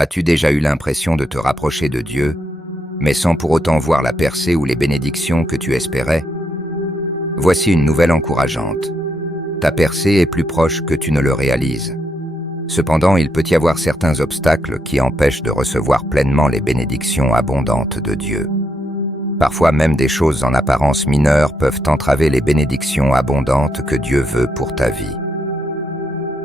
As-tu déjà eu l'impression de te rapprocher de Dieu, mais sans pour autant voir la percée ou les bénédictions que tu espérais? Voici une nouvelle encourageante. Ta percée est plus proche que tu ne le réalises. Cependant, il peut y avoir certains obstacles qui empêchent de recevoir pleinement les bénédictions abondantes de Dieu. Parfois même des choses en apparence mineures peuvent entraver les bénédictions abondantes que Dieu veut pour ta vie.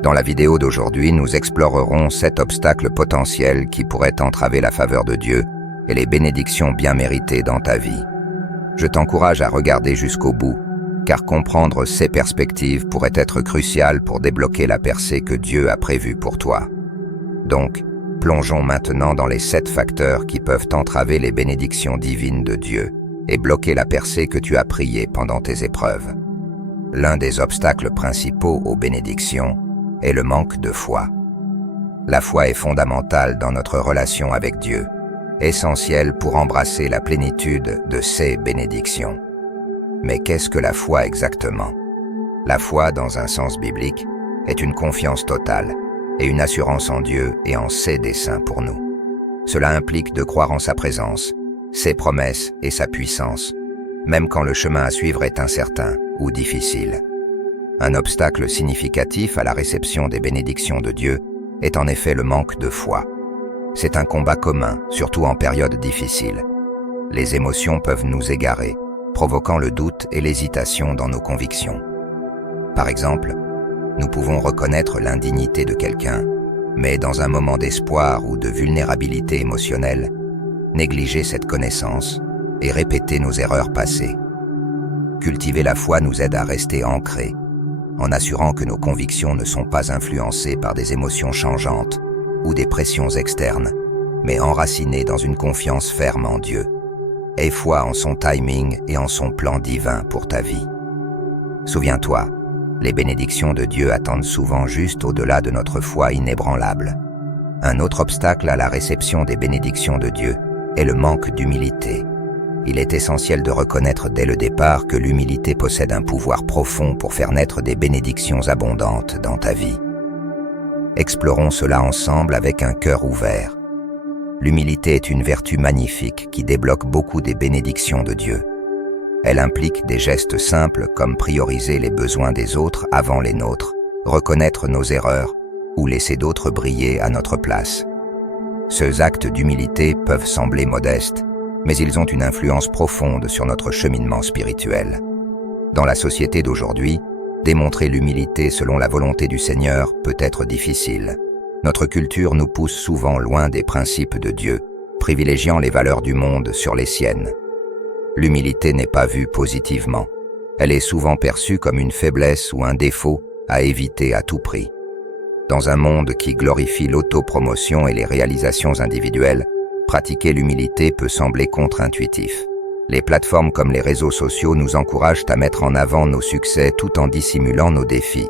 Dans la vidéo d'aujourd'hui, nous explorerons 7 obstacles potentiels qui pourraient entraver la faveur de Dieu et les bénédictions bien méritées dans ta vie. Je t'encourage à regarder jusqu'au bout, car comprendre ces perspectives pourrait être crucial pour débloquer la percée que Dieu a prévue pour toi. Donc, plongeons maintenant dans les 7 facteurs qui peuvent entraver les bénédictions divines de Dieu et bloquer la percée que tu as priée pendant tes épreuves. L'un des obstacles principaux aux bénédictions est le manque de foi. La foi est fondamentale dans notre relation avec Dieu, essentielle pour embrasser la plénitude de ses bénédictions. Mais qu'est-ce que la foi exactement? La foi, dans un sens biblique, est une confiance totale et une assurance en Dieu et en ses desseins pour nous. Cela implique de croire en sa présence, ses promesses et sa puissance, même quand le chemin à suivre est incertain ou difficile. Un obstacle significatif à la réception des bénédictions de Dieu est en effet le manque de foi. C'est un combat commun, surtout en période difficile. Les émotions peuvent nous égarer, provoquant le doute et l'hésitation dans nos convictions. Par exemple, nous pouvons reconnaître l'indignité de quelqu'un, mais dans un moment d'espoir ou de vulnérabilité émotionnelle, négliger cette connaissance et répéter nos erreurs passées. Cultiver la foi nous aide à rester ancrés, en assurant que nos convictions ne sont pas influencées par des émotions changeantes ou des pressions externes, mais enracinées dans une confiance ferme en Dieu. Aie foi en son timing et en son plan divin pour ta vie. Souviens-toi, les bénédictions de Dieu attendent souvent juste au-delà de notre foi inébranlable. Un autre obstacle à la réception des bénédictions de Dieu est le manque d'humilité. Il est essentiel de reconnaître dès le départ que l'humilité possède un pouvoir profond pour faire naître des bénédictions abondantes dans ta vie. Explorons cela ensemble avec un cœur ouvert. L'humilité est une vertu magnifique qui débloque beaucoup des bénédictions de Dieu. Elle implique des gestes simples comme prioriser les besoins des autres avant les nôtres, reconnaître nos erreurs ou laisser d'autres briller à notre place. Ces actes d'humilité peuvent sembler modestes, mais ils ont une influence profonde sur notre cheminement spirituel. Dans la société d'aujourd'hui, démontrer l'humilité selon la volonté du Seigneur peut être difficile. Notre culture nous pousse souvent loin des principes de Dieu, privilégiant les valeurs du monde sur les siennes. L'humilité n'est pas vue positivement. Elle est souvent perçue comme une faiblesse ou un défaut à éviter à tout prix. Dans un monde qui glorifie l'autopromotion et les réalisations individuelles, pratiquer l'humilité peut sembler contre-intuitif. Les plateformes comme les réseaux sociaux nous encouragent à mettre en avant nos succès tout en dissimulant nos défis.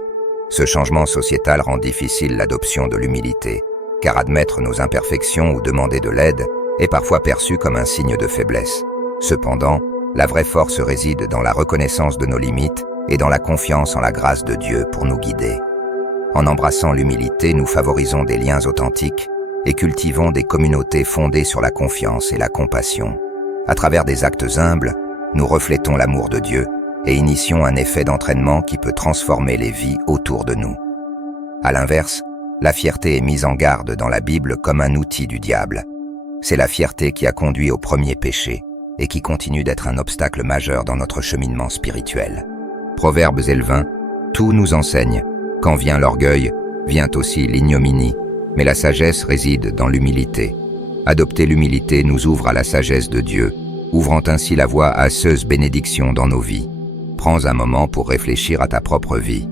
Ce changement sociétal rend difficile l'adoption de l'humilité, car admettre nos imperfections ou demander de l'aide est parfois perçu comme un signe de faiblesse. Cependant, la vraie force réside dans la reconnaissance de nos limites et dans la confiance en la grâce de Dieu pour nous guider. En embrassant l'humilité, nous favorisons des liens authentiques et cultivons des communautés fondées sur la confiance et la compassion. À travers des actes humbles, nous reflétons l'amour de Dieu et initions un effet d'entraînement qui peut transformer les vies autour de nous. À l'inverse, la fierté est mise en garde dans la Bible comme un outil du diable. C'est la fierté qui a conduit au premier péché et qui continue d'être un obstacle majeur dans notre cheminement spirituel. Proverbes 20, tout nous enseigne. Quand vient l'orgueil, vient aussi l'ignominie, mais la sagesse réside dans l'humilité. Adopter l'humilité nous ouvre à la sagesse de Dieu, ouvrant ainsi la voie à ceuses bénédictions dans nos vies. Prends un moment pour réfléchir à ta propre vie.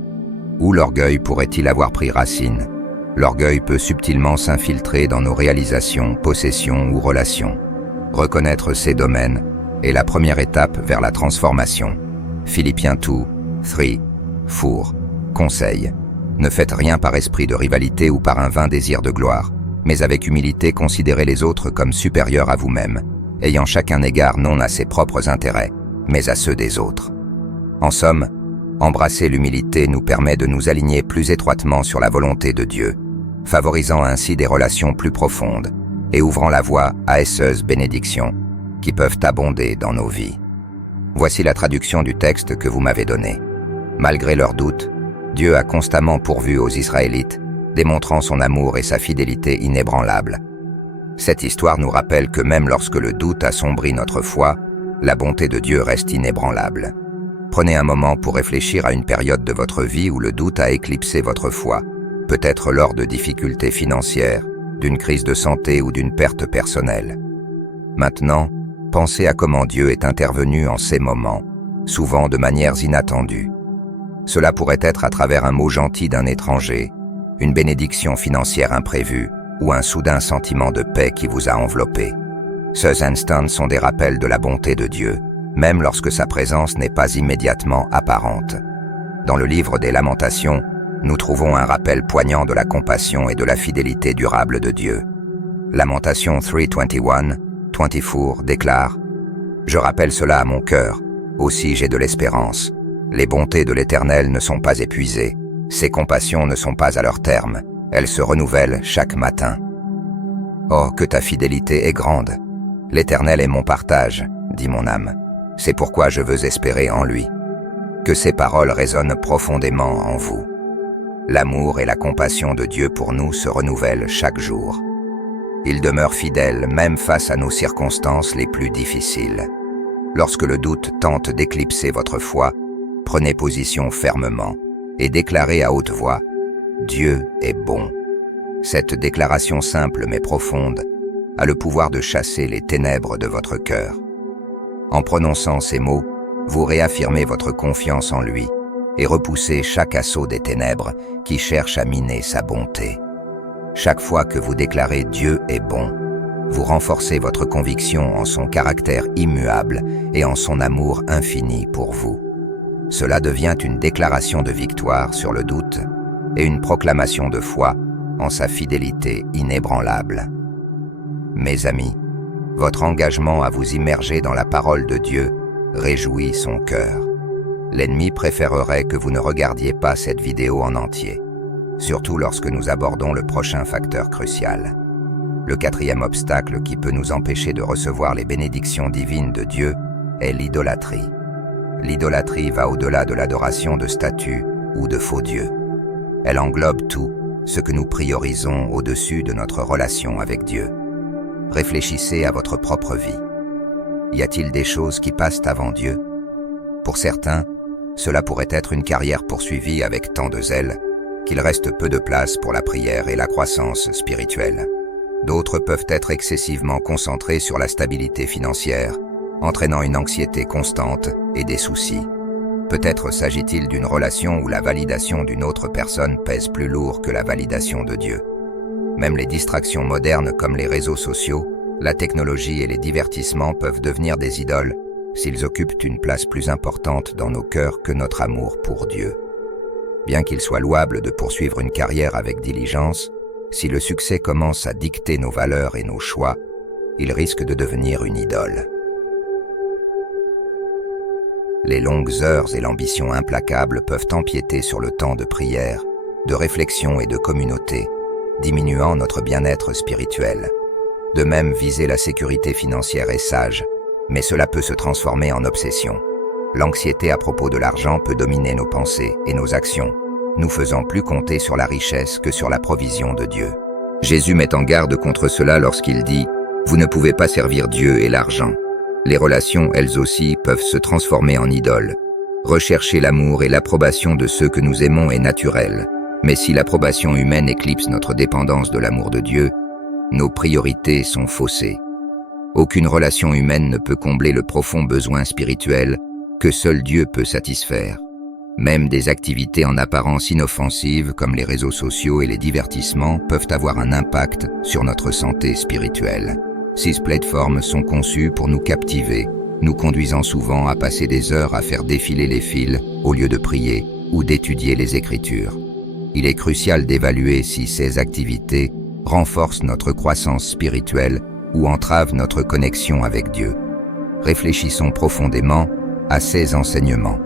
Où l'orgueil pourrait-il avoir pris racine? L'orgueil peut subtilement s'infiltrer dans nos réalisations, possessions ou relations. Reconnaître ces domaines est la première étape vers la transformation. Philippiens 2, 3, 4. Conseil. Ne faites rien par esprit de rivalité ou par un vain désir de gloire, mais avec humilité considérez les autres comme supérieurs à vous-même, ayant chacun égard non à ses propres intérêts, mais à ceux des autres. En somme, embrasser l'humilité nous permet de nous aligner plus étroitement sur la volonté de Dieu, favorisant ainsi des relations plus profondes et ouvrant la voie à esseuses bénédictions qui peuvent abonder dans nos vies. Voici la traduction du texte que vous m'avez donné. Malgré leurs doutes, Dieu a constamment pourvu aux Israélites, démontrant son amour et sa fidélité inébranlables. Cette histoire nous rappelle que même lorsque le doute assombrit notre foi, la bonté de Dieu reste inébranlable. Prenez un moment pour réfléchir à une période de votre vie où le doute a éclipsé votre foi, peut-être lors de difficultés financières, d'une crise de santé ou d'une perte personnelle. Maintenant, pensez à comment Dieu est intervenu en ces moments, souvent de manières inattendues. Cela pourrait être à travers un mot gentil d'un étranger, une bénédiction financière imprévue ou un soudain sentiment de paix qui vous a enveloppé. Ces instants sont des rappels de la bonté de Dieu, même lorsque sa présence n'est pas immédiatement apparente. Dans le livre des Lamentations, nous trouvons un rappel poignant de la compassion et de la fidélité durable de Dieu. Lamentation 3:21-24 déclare « Je rappelle cela à mon cœur, aussi j'ai de l'espérance. Les bontés de l'Éternel ne sont pas épuisées, ses compassions ne sont pas à leur terme, elles se renouvellent chaque matin. Oh, que ta fidélité est grande! L'Éternel est mon partage, dit mon âme. C'est pourquoi je veux espérer en lui. Que ses paroles résonnent profondément en vous. L'amour et la compassion de Dieu pour nous se renouvellent chaque jour. Il demeure fidèle même face à nos circonstances les plus difficiles. Lorsque le doute tente d'éclipser votre foi, prenez position fermement et déclarez à haute voix « Dieu est bon ». Cette déclaration simple mais profonde a le pouvoir de chasser les ténèbres de votre cœur. En prononçant ces mots, vous réaffirmez votre confiance en lui et repoussez chaque assaut des ténèbres qui cherchent à miner sa bonté. Chaque fois que vous déclarez « Dieu est bon », vous renforcez votre conviction en son caractère immuable et en son amour infini pour vous. Cela devient une déclaration de victoire sur le doute et une proclamation de foi en sa fidélité inébranlable. Mes amis, votre engagement à vous immerger dans la parole de Dieu réjouit son cœur. L'ennemi préférerait que vous ne regardiez pas cette vidéo en entier, surtout lorsque nous abordons le prochain facteur crucial. Le quatrième obstacle qui peut nous empêcher de recevoir les bénédictions divines de Dieu est l'idolâtrie. L'idolâtrie va au-delà de l'adoration de statues ou de faux dieux. Elle englobe tout ce que nous priorisons au-dessus de notre relation avec Dieu. Réfléchissez à votre propre vie. Y a-t-il des choses qui passent avant Dieu? Pour certains, cela pourrait être une carrière poursuivie avec tant de zèle qu'il reste peu de place pour la prière et la croissance spirituelle. D'autres peuvent être excessivement concentrés sur la stabilité financière, entraînant une anxiété constante et des soucis. Peut-être s'agit-il d'une relation où la validation d'une autre personne pèse plus lourd que la validation de Dieu. Même les distractions modernes comme les réseaux sociaux, la technologie et les divertissements peuvent devenir des idoles s'ils occupent une place plus importante dans nos cœurs que notre amour pour Dieu. Bien qu'il soit louable de poursuivre une carrière avec diligence, si le succès commence à dicter nos valeurs et nos choix, il risque de devenir une idole. Les longues heures et l'ambition implacable peuvent empiéter sur le temps de prière, de réflexion et de communauté, diminuant notre bien-être spirituel. De même, viser la sécurité financière est sage, mais cela peut se transformer en obsession. L'anxiété à propos de l'argent peut dominer nos pensées et nos actions, nous faisant plus compter sur la richesse que sur la provision de Dieu. Jésus met en garde contre cela lorsqu'il dit « Vous ne pouvez pas servir Dieu et l'argent ». Les relations, elles aussi, peuvent se transformer en idoles. Rechercher l'amour et l'approbation de ceux que nous aimons est naturel, mais si l'approbation humaine éclipse notre dépendance de l'amour de Dieu, nos priorités sont faussées. Aucune relation humaine ne peut combler le profond besoin spirituel que seul Dieu peut satisfaire. Même des activités en apparence inoffensives comme les réseaux sociaux et les divertissements peuvent avoir un impact sur notre santé spirituelle. Ces plateformes sont conçues pour nous captiver, nous conduisant souvent à passer des heures à faire défiler les fils au lieu de prier ou d'étudier les Écritures. Il est crucial d'évaluer si ces activités renforcent notre croissance spirituelle ou entravent notre connexion avec Dieu. Réfléchissons profondément à ces enseignements.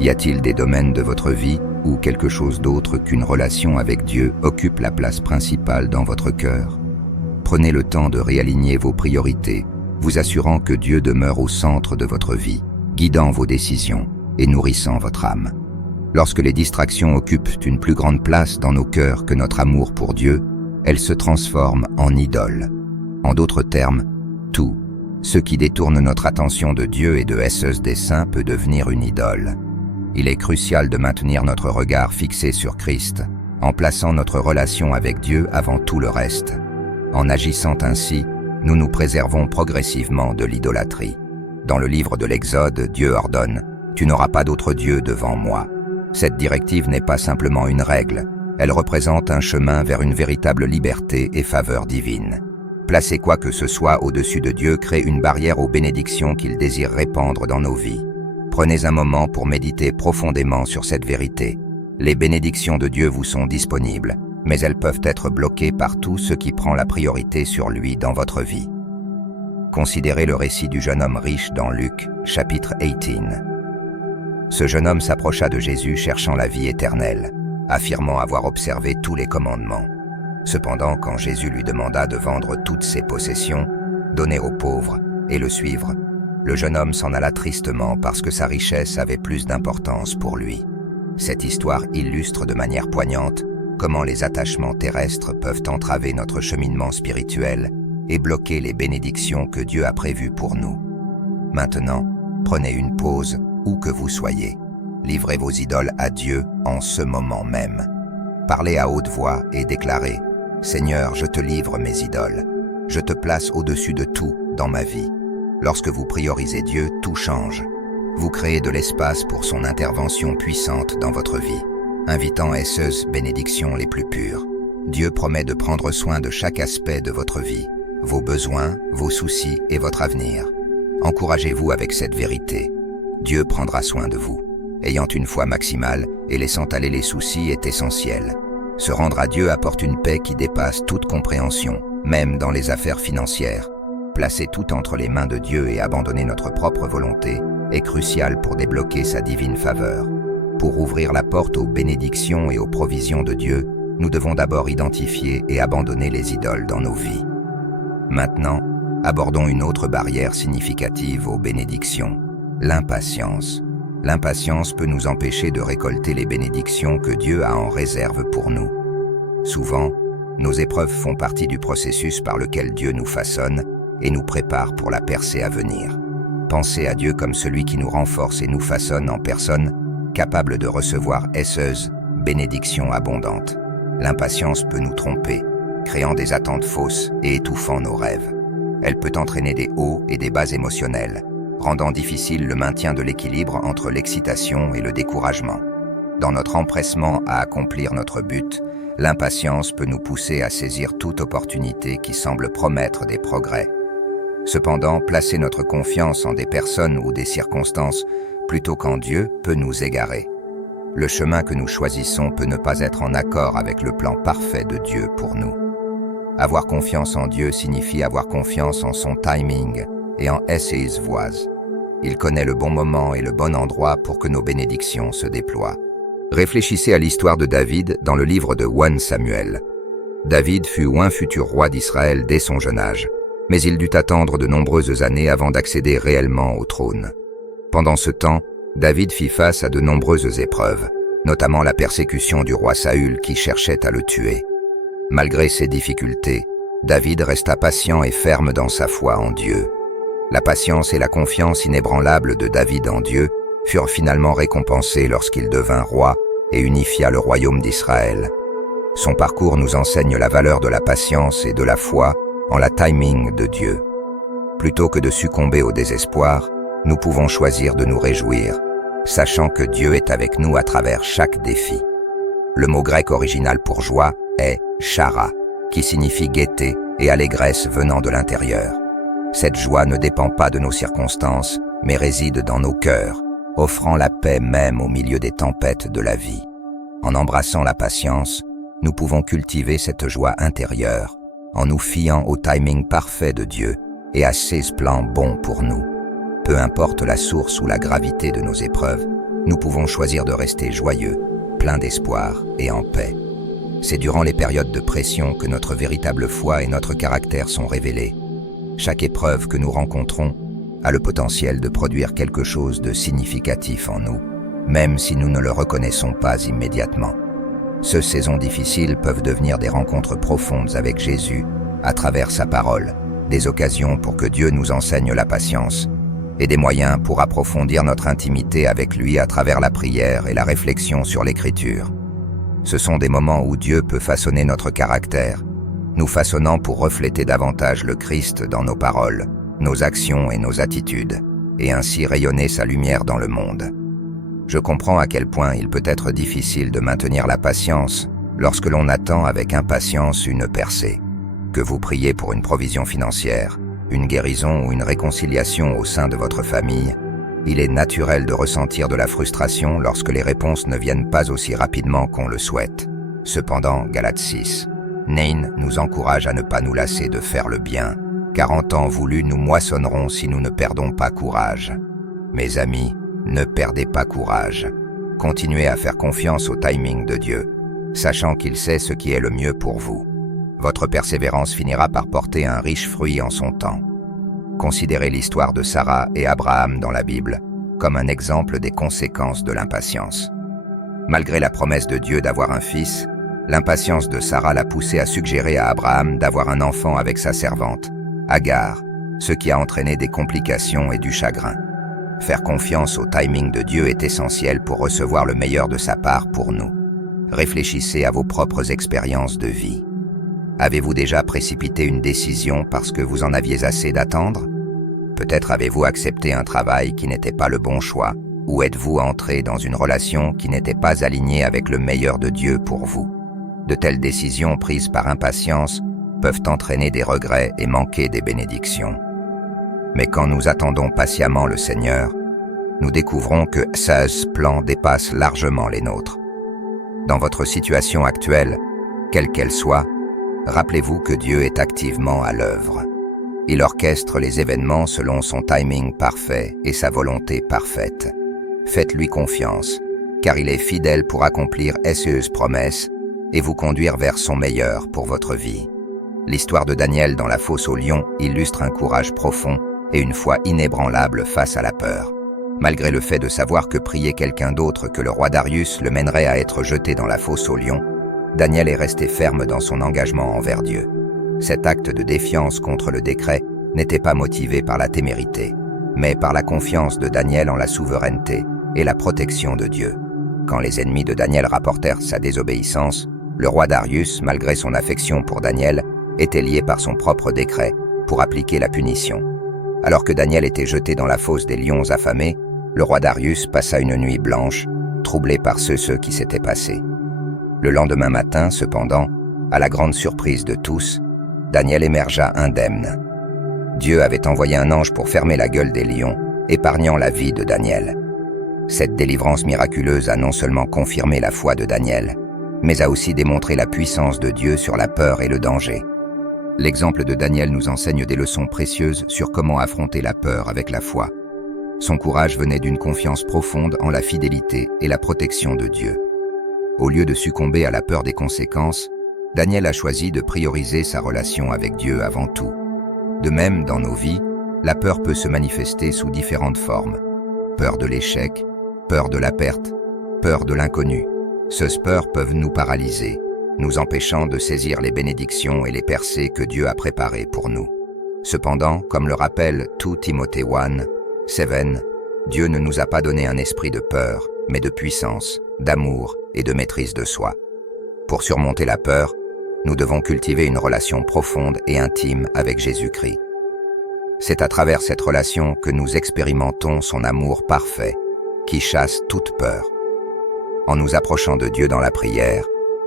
Y a-t-il des domaines de votre vie où quelque chose d'autre qu'une relation avec Dieu occupe la place principale dans votre cœur? Prenez le temps de réaligner vos priorités, vous assurant que Dieu demeure au centre de votre vie, guidant vos décisions et nourrissant votre âme. Lorsque les distractions occupent une plus grande place dans nos cœurs que notre amour pour Dieu, elles se transforment en idoles. En d'autres termes, tout ce qui détourne notre attention de Dieu et de Esseus des saints peut devenir une idole. Il est crucial de maintenir notre regard fixé sur Christ, en plaçant notre relation avec Dieu avant tout le reste. En agissant ainsi, nous nous préservons progressivement de l'idolâtrie. Dans le livre de l'Exode, Dieu ordonne « Tu n'auras pas d'autre Dieu devant moi ». Cette directive n'est pas simplement une règle, elle représente un chemin vers une véritable liberté et faveur divine. Placer quoi que ce soit au-dessus de Dieu crée une barrière aux bénédictions qu'il désire répandre dans nos vies. Prenez un moment pour méditer profondément sur cette vérité. Les bénédictions de Dieu vous sont disponibles, mais elles peuvent être bloquées par tout ce qui prend la priorité sur lui dans votre vie. Considérez le récit du jeune homme riche dans Luc, chapitre 18. Ce jeune homme s'approcha de Jésus cherchant la vie éternelle, affirmant avoir observé tous les commandements. Cependant, quand Jésus lui demanda de vendre toutes ses possessions, donner aux pauvres et le suivre, le jeune homme s'en alla tristement parce que sa richesse avait plus d'importance pour lui. Cette histoire illustre de manière poignante comment les attachements terrestres peuvent entraver notre cheminement spirituel et bloquer les bénédictions que Dieu a prévues pour nous. Maintenant, prenez une pause où que vous soyez. Livrez vos idoles à Dieu en ce moment même. Parlez à haute voix et déclarez « Seigneur, je te livre mes idoles. Je te place au-dessus de tout dans ma vie. » Lorsque vous priorisez Dieu, tout change. Vous créez de l'espace pour son intervention puissante dans votre vie, invitant Esseus bénédictions les plus pures. Dieu promet de prendre soin de chaque aspect de votre vie, vos besoins, vos soucis et votre avenir. Encouragez-vous avec cette vérité. Dieu prendra soin de vous. Ayant une foi maximale et laissant aller les soucis est essentiel. Se rendre à Dieu apporte une paix qui dépasse toute compréhension, même dans les affaires financières. Placer tout entre les mains de Dieu et abandonner notre propre volonté est crucial pour débloquer sa divine faveur. Pour ouvrir la porte aux bénédictions et aux provisions de Dieu, nous devons d'abord identifier et abandonner les idoles dans nos vies. Maintenant, abordons une autre barrière significative aux bénédictions, l'impatience. L'impatience peut nous empêcher de récolter les bénédictions que Dieu a en réserve pour nous. Souvent, nos épreuves font partie du processus par lequel Dieu nous façonne et nous prépare pour la percée à venir. Pensez à Dieu comme celui qui nous renforce et nous façonne en personne, capable de recevoir Esseus, bénédictions abondantes. L'impatience peut nous tromper, créant des attentes fausses et étouffant nos rêves. Elle peut entraîner des hauts et des bas émotionnels, rendant difficile le maintien de l'équilibre entre l'excitation et le découragement. Dans notre empressement à accomplir notre but, l'impatience peut nous pousser à saisir toute opportunité qui semble promettre des progrès. Cependant, placer notre confiance en des personnes ou des circonstances plutôt qu'en Dieu peut nous égarer. Le chemin que nous choisissons peut ne pas être en accord avec le plan parfait de Dieu pour nous. Avoir confiance en Dieu signifie avoir confiance en son timing et en ses voies. Il connaît le bon moment et le bon endroit pour que nos bénédictions se déploient. Réfléchissez à l'histoire de David dans le livre de 1 Samuel. David fut un futur roi d'Israël dès son jeune âge, mais il dut attendre de nombreuses années avant d'accéder réellement au trône. Pendant ce temps, David fit face à de nombreuses épreuves, notamment la persécution du roi Saül qui cherchait à le tuer. Malgré ces difficultés, David resta patient et ferme dans sa foi en Dieu. La patience et la confiance inébranlable de David en Dieu furent finalement récompensées lorsqu'il devint roi et unifia le royaume d'Israël. Son parcours nous enseigne la valeur de la patience et de la foi en la timing de Dieu. Plutôt que de succomber au désespoir, nous pouvons choisir de nous réjouir, sachant que Dieu est avec nous à travers chaque défi. Le mot grec original pour joie est « chara », qui signifie gaieté et allégresse venant de l'intérieur. Cette joie ne dépend pas de nos circonstances, mais réside dans nos cœurs, offrant la paix même au milieu des tempêtes de la vie. En embrassant la patience, nous pouvons cultiver cette joie intérieure, en nous fiant au timing parfait de Dieu et à ses plans bons pour nous. Peu importe la source ou la gravité de nos épreuves, nous pouvons choisir de rester joyeux, pleins d'espoir et en paix. C'est durant les périodes de pression que notre véritable foi et notre caractère sont révélés. Chaque épreuve que nous rencontrons a le potentiel de produire quelque chose de significatif en nous, même si nous ne le reconnaissons pas immédiatement. Ces saisons difficiles peuvent devenir des rencontres profondes avec Jésus à travers sa parole, des occasions pour que Dieu nous enseigne la patience et des moyens pour approfondir notre intimité avec lui à travers la prière et la réflexion sur l'Écriture. Ce sont des moments où Dieu peut façonner notre caractère, nous façonnant pour refléter davantage le Christ dans nos paroles, nos actions et nos attitudes, et ainsi rayonner sa lumière dans le monde. Je comprends à quel point il peut être difficile de maintenir la patience lorsque l'on attend avec impatience une percée. Que vous priez pour une provision financière, une guérison ou une réconciliation au sein de votre famille, il est naturel de ressentir de la frustration lorsque les réponses ne viennent pas aussi rapidement qu'on le souhaite. Cependant, Galates 6, Nain nous encourage à ne pas nous lasser de faire le bien, car en temps voulu nous moissonnerons si nous ne perdons pas courage. Mes amis, ne perdez pas courage. Continuez à faire confiance au timing de Dieu, sachant qu'il sait ce qui est le mieux pour vous. Votre persévérance finira par porter un riche fruit en son temps. Considérez l'histoire de Sarah et Abraham dans la Bible comme un exemple des conséquences de l'impatience. Malgré la promesse de Dieu d'avoir un fils, l'impatience de Sarah l'a poussé à suggérer à Abraham d'avoir un enfant avec sa servante, Agar, ce qui a entraîné des complications et du chagrin. Faire confiance au timing de Dieu est essentiel pour recevoir le meilleur de sa part pour nous. Réfléchissez à vos propres expériences de vie. Avez-vous déjà précipité une décision parce que vous en aviez assez d'attendre? Peut-être avez-vous accepté un travail qui n'était pas le bon choix, ou êtes-vous entré dans une relation qui n'était pas alignée avec le meilleur de Dieu pour vous? De telles décisions prises par impatience peuvent entraîner des regrets et manquer des bénédictions. Mais quand nous attendons patiemment le Seigneur, nous découvrons que ses plans dépassent largement les nôtres. Dans votre situation actuelle, quelle qu'elle soit, rappelez-vous que Dieu est activement à l'œuvre. Il orchestre les événements selon son timing parfait et sa volonté parfaite. Faites-lui confiance, car il est fidèle pour accomplir ses promesses et vous conduire vers son meilleur pour votre vie. L'histoire de Daniel dans la fosse aux lions illustre un courage profond et une foi inébranlable face à la peur. Malgré le fait de savoir que prier quelqu'un d'autre que le roi Darius le mènerait à être jeté dans la fosse aux lions, Daniel est resté ferme dans son engagement envers Dieu. Cet acte de défiance contre le décret n'était pas motivé par la témérité, mais par la confiance de Daniel en la souveraineté et la protection de Dieu. Quand les ennemis de Daniel rapportèrent sa désobéissance, le roi Darius, malgré son affection pour Daniel, était lié par son propre décret pour appliquer la punition. Alors que Daniel était jeté dans la fosse des lions affamés, le roi Darius passa une nuit blanche, troublé par ce qui s'était passé. Le lendemain matin, cependant, à la grande surprise de tous, Daniel émergea indemne. Dieu avait envoyé un ange pour fermer la gueule des lions, épargnant la vie de Daniel. Cette délivrance miraculeuse a non seulement confirmé la foi de Daniel, mais a aussi démontré la puissance de Dieu sur la peur et le danger. L'exemple de Daniel nous enseigne des leçons précieuses sur comment affronter la peur avec la foi. Son courage venait d'une confiance profonde en la fidélité et la protection de Dieu. Au lieu de succomber à la peur des conséquences, Daniel a choisi de prioriser sa relation avec Dieu avant tout. De même, dans nos vies, la peur peut se manifester sous différentes formes. Peur de l'échec, peur de la perte, peur de l'inconnu. Ces peurs peuvent nous paralyser, nous empêchant de saisir les bénédictions et les percées que Dieu a préparées pour nous. Cependant, comme le rappelle 2 Timothée 1:7, Dieu ne nous a pas donné un esprit de peur, mais de puissance, d'amour et de maîtrise de soi. Pour surmonter la peur, nous devons cultiver une relation profonde et intime avec Jésus-Christ. C'est à travers cette relation que nous expérimentons son amour parfait, qui chasse toute peur. En nous approchant de Dieu dans la prière,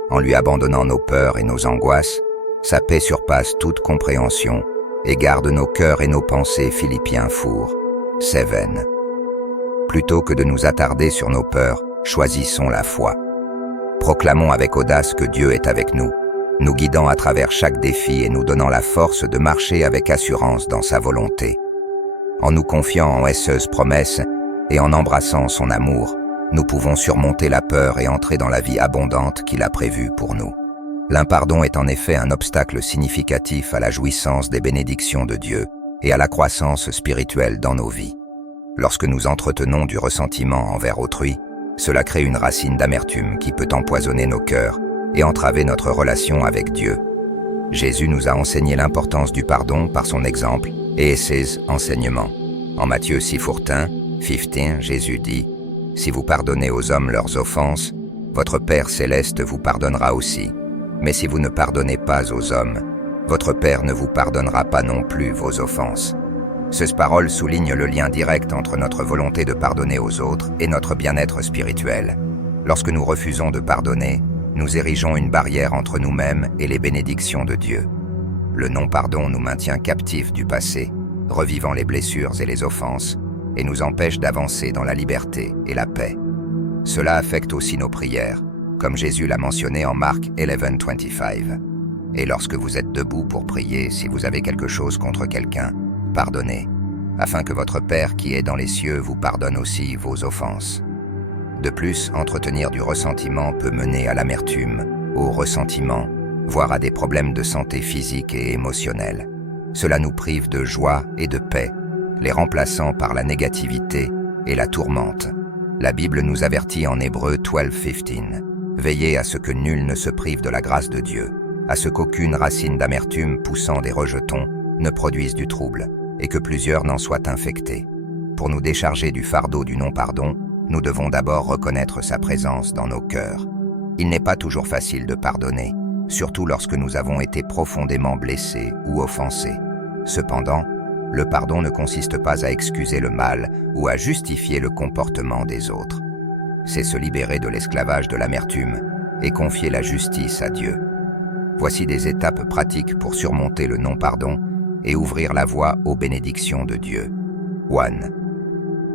en lui abandonnant nos peurs et nos angoisses, sa paix surpasse toute compréhension et garde nos cœurs et nos pensées. Philippiens 4:7. Plutôt que de nous attarder sur nos peurs, choisissons la foi. Proclamons avec audace que Dieu est avec nous, nous guidant à travers chaque défi et nous donnant la force de marcher avec assurance dans sa volonté. En nous confiant en ses promesses et en embrassant son amour, nous pouvons surmonter la peur et entrer dans la vie abondante qu'il a prévue pour nous. L'impardon est en effet un obstacle significatif à la jouissance des bénédictions de Dieu et à la croissance spirituelle dans nos vies. Lorsque nous entretenons du ressentiment envers autrui, cela crée une racine d'amertume qui peut empoisonner nos cœurs et entraver notre relation avec Dieu. Jésus nous a enseigné l'importance du pardon par son exemple et ses enseignements. En Matthieu 6:15, Jésus dit « Si vous pardonnez aux hommes leurs offenses, votre Père céleste vous pardonnera aussi. Mais si vous ne pardonnez pas aux hommes, votre Père ne vous pardonnera pas non plus vos offenses. » Cette parole souligne le lien direct entre notre volonté de pardonner aux autres et notre bien-être spirituel. Lorsque nous refusons de pardonner, nous érigeons une barrière entre nous-mêmes et les bénédictions de Dieu. Le non-pardon nous maintient captifs du passé, revivant les blessures et les offenses, et nous empêche d'avancer dans la liberté et la paix. Cela affecte aussi nos prières, comme Jésus l'a mentionné en Marc 11:25. Et lorsque vous êtes debout pour prier, si vous avez quelque chose contre quelqu'un, pardonnez, afin que votre Père qui est dans les cieux vous pardonne aussi vos offenses. De plus, entretenir du ressentiment peut mener à l'amertume, au ressentiment, voire à des problèmes de santé physique et émotionnelle. Cela nous prive de joie et de paix, les remplaçant par la négativité et la tourmente. La Bible nous avertit en Hébreux 12:15. Veillez à ce que nul ne se prive de la grâce de Dieu, à ce qu'aucune racine d'amertume poussant des rejetons ne produise du trouble, et que plusieurs n'en soient infectés. Pour nous décharger du fardeau du non-pardon, nous devons d'abord reconnaître sa présence dans nos cœurs. Il n'est pas toujours facile de pardonner, surtout lorsque nous avons été profondément blessés ou offensés. Cependant, le pardon ne consiste pas à excuser le mal ou à justifier le comportement des autres. C'est se libérer de l'esclavage de l'amertume et confier la justice à Dieu. Voici des étapes pratiques pour surmonter le non-pardon et ouvrir la voie aux bénédictions de Dieu. 1.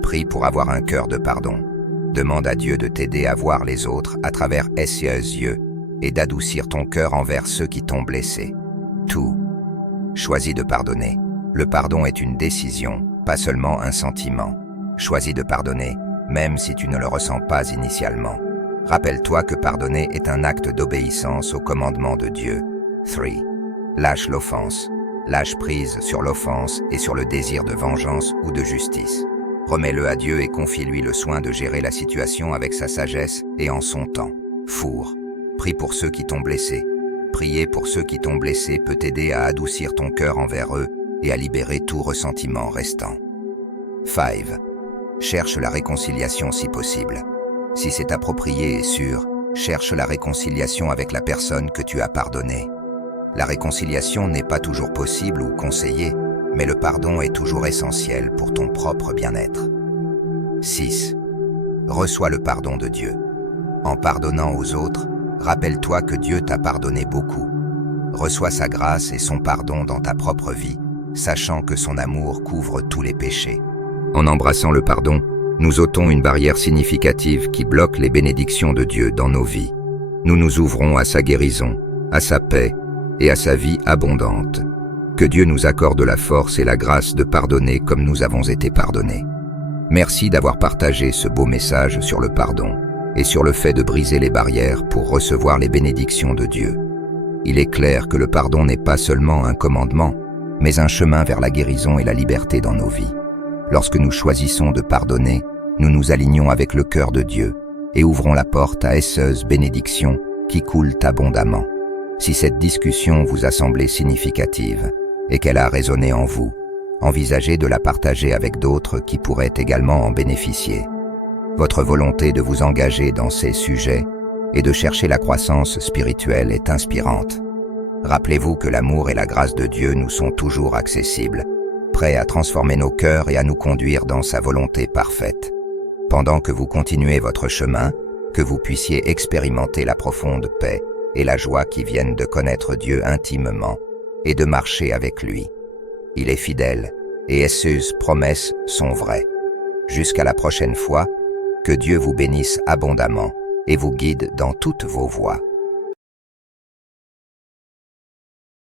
Prie pour avoir un cœur de pardon. Demande à Dieu de t'aider à voir les autres à travers ses yeux et d'adoucir ton cœur envers ceux qui t'ont blessé. 2. Choisis de pardonner. Le pardon est une décision, pas seulement un sentiment. Choisis de pardonner, même si tu ne le ressens pas initialement. Rappelle-toi que pardonner est un acte d'obéissance au commandement de Dieu. 3. Lâche l'offense. Lâche prise sur l'offense et sur le désir de vengeance ou de justice. Remets-le à Dieu et confie-lui le soin de gérer la situation avec sa sagesse et en son temps. 4. Prie pour ceux qui t'ont blessé. Prier pour ceux qui t'ont blessé peut t'aider à adoucir ton cœur envers eux et à libérer tout ressentiment restant. 5. Cherche la réconciliation si possible. Si c'est approprié et sûr, cherche la réconciliation avec la personne que tu as pardonnée. La réconciliation n'est pas toujours possible ou conseillée, mais le pardon est toujours essentiel pour ton propre bien-être. 6. Reçois le pardon de Dieu. En pardonnant aux autres, rappelle-toi que Dieu t'a pardonné beaucoup. Reçois sa grâce et son pardon dans ta propre vie, sachant que son amour couvre tous les péchés. En embrassant le pardon, nous ôtons une barrière significative qui bloque les bénédictions de Dieu dans nos vies. Nous nous ouvrons à sa guérison, à sa paix et à sa vie abondante. Que Dieu nous accorde la force et la grâce de pardonner comme nous avons été pardonnés. Merci d'avoir partagé ce beau message sur le pardon et sur le fait de briser les barrières pour recevoir les bénédictions de Dieu. Il est clair que le pardon n'est pas seulement un commandement, mais un chemin vers la guérison et la liberté dans nos vies. Lorsque nous choisissons de pardonner, nous nous alignons avec le cœur de Dieu et ouvrons la porte à ces bénédictions qui coulent abondamment. Si cette discussion vous a semblé significative et qu'elle a résonné en vous, envisagez de la partager avec d'autres qui pourraient également en bénéficier. Votre volonté de vous engager dans ces sujets et de chercher la croissance spirituelle est inspirante. Rappelez-vous que l'amour et la grâce de Dieu nous sont toujours accessibles, prêts à transformer nos cœurs et à nous conduire dans sa volonté parfaite. Pendant que vous continuez votre chemin, que vous puissiez expérimenter la profonde paix et la joie qui viennent de connaître Dieu intimement et de marcher avec lui. Il est fidèle et ses promesses sont vraies. Jusqu'à la prochaine fois, que Dieu vous bénisse abondamment et vous guide dans toutes vos voies.